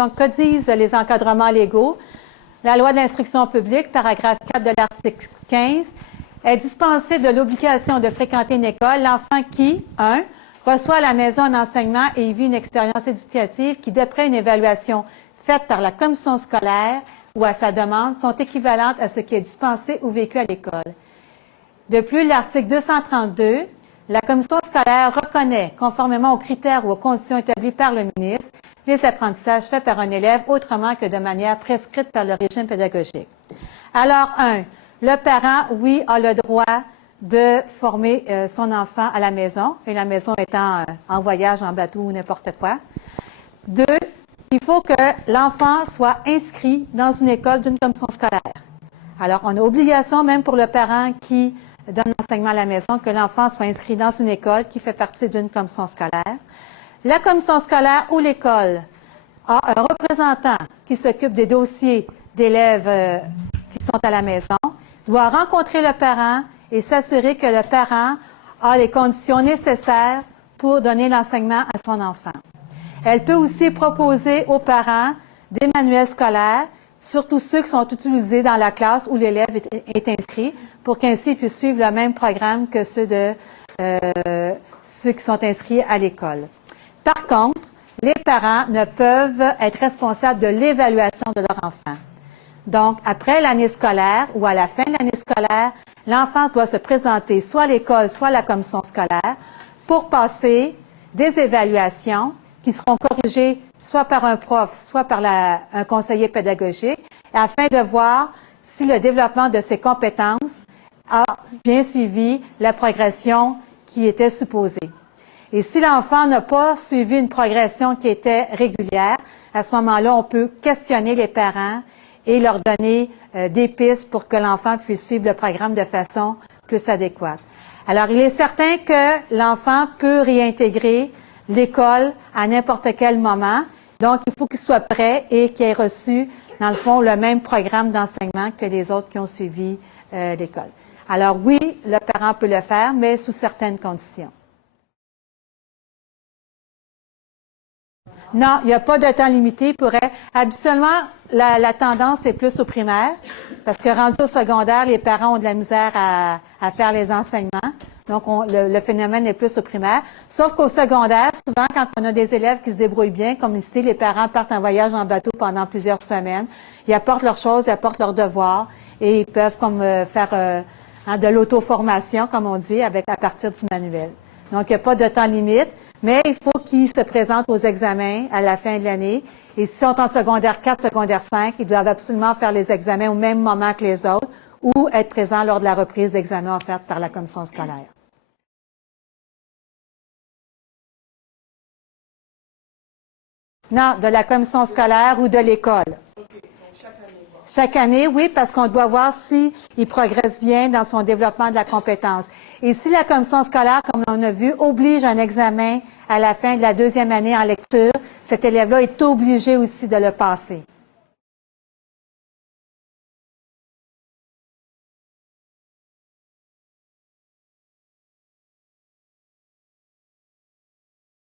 Donc, que disent les encadrements légaux? La loi d'instruction publique, paragraphe 4 de l'article 15, est dispensée de l'obligation de fréquenter une école l'enfant qui, 1, reçoit à la maison un enseignement et y vit une expérience éducative qui, d'après une évaluation faite par la commission scolaire ou à sa demande, sont équivalentes à ce qui est dispensé ou vécu à l'école. De plus, l'article 232, la commission scolaire reconnaît, conformément aux critères ou aux conditions établies par le ministre, les apprentissages faits par un élève autrement que de manière prescrite par le régime pédagogique. Alors, 1, le parent, oui, a le droit de former son enfant à la maison, et la maison étant en voyage, en bateau ou n'importe quoi. 2, il faut que l'enfant soit inscrit dans une école d'une commission scolaire. Alors, on a obligation, même pour le parent qui donne l'enseignement à la maison, que l'enfant soit inscrit dans une école qui fait partie d'une commission scolaire. La commission scolaire ou l'école a un représentant qui s'occupe des dossiers d'élèves qui sont à la maison, doit rencontrer le parent et s'assurer que le parent a les conditions nécessaires pour donner l'enseignement à son enfant. Elle peut aussi proposer aux parents des manuels scolaires, surtout ceux qui sont utilisés dans la classe où l'élève est inscrit, pour qu'ainsi il puisse suivre le même programme que ceux qui sont inscrits à l'école. Par contre, les parents ne peuvent être responsables de l'évaluation de leur enfant. Donc, après l'année scolaire ou à la fin de l'année scolaire, l'enfant doit se présenter soit à l'école, soit à la commission scolaire pour passer des évaluations qui seront corrigées soit par un prof, soit par un conseiller pédagogique, afin de voir si le développement de ses compétences a bien suivi la progression qui était supposée. Et si l'enfant n'a pas suivi une progression qui était régulière, à ce moment-là, on peut questionner les parents et leur donner des pistes pour que l'enfant puisse suivre le programme de façon plus adéquate. Alors, il est certain que l'enfant peut réintégrer l'école à n'importe quel moment. Donc, il faut qu'il soit prêt et qu'il ait reçu, dans le fond, le même programme d'enseignement que les autres qui ont suivi l'école. Alors, oui, le parent peut le faire, mais sous certaines conditions. Non, il n'y a pas de temps limité. Habituellement, la tendance est plus au primaire, parce que rendu au secondaire, les parents ont de la misère à faire les enseignements. Donc, le phénomène est plus au primaire. Sauf qu'au secondaire, souvent, quand on a des élèves qui se débrouillent bien, comme ici, les parents partent en voyage en bateau pendant plusieurs semaines, ils apportent leurs choses, ils apportent leurs devoirs, et ils peuvent faire de l'auto-formation, comme on dit, à partir du manuel. Donc, il n'y a pas de temps limite. Mais il faut qu'ils se présentent aux examens à la fin de l'année. Et s'ils sont en secondaire 4, secondaire 5, ils doivent absolument faire les examens au même moment que les autres ou être présents lors de la reprise d'examen offerte par la commission scolaire. Non, de la commission scolaire ou de l'école. Chaque année, oui, parce qu'on doit voir s'il progresse bien dans son développement de la compétence. Et si la commission scolaire, comme on a vu, oblige un examen à la fin de la deuxième année en lecture, cet élève-là est obligé aussi de le passer.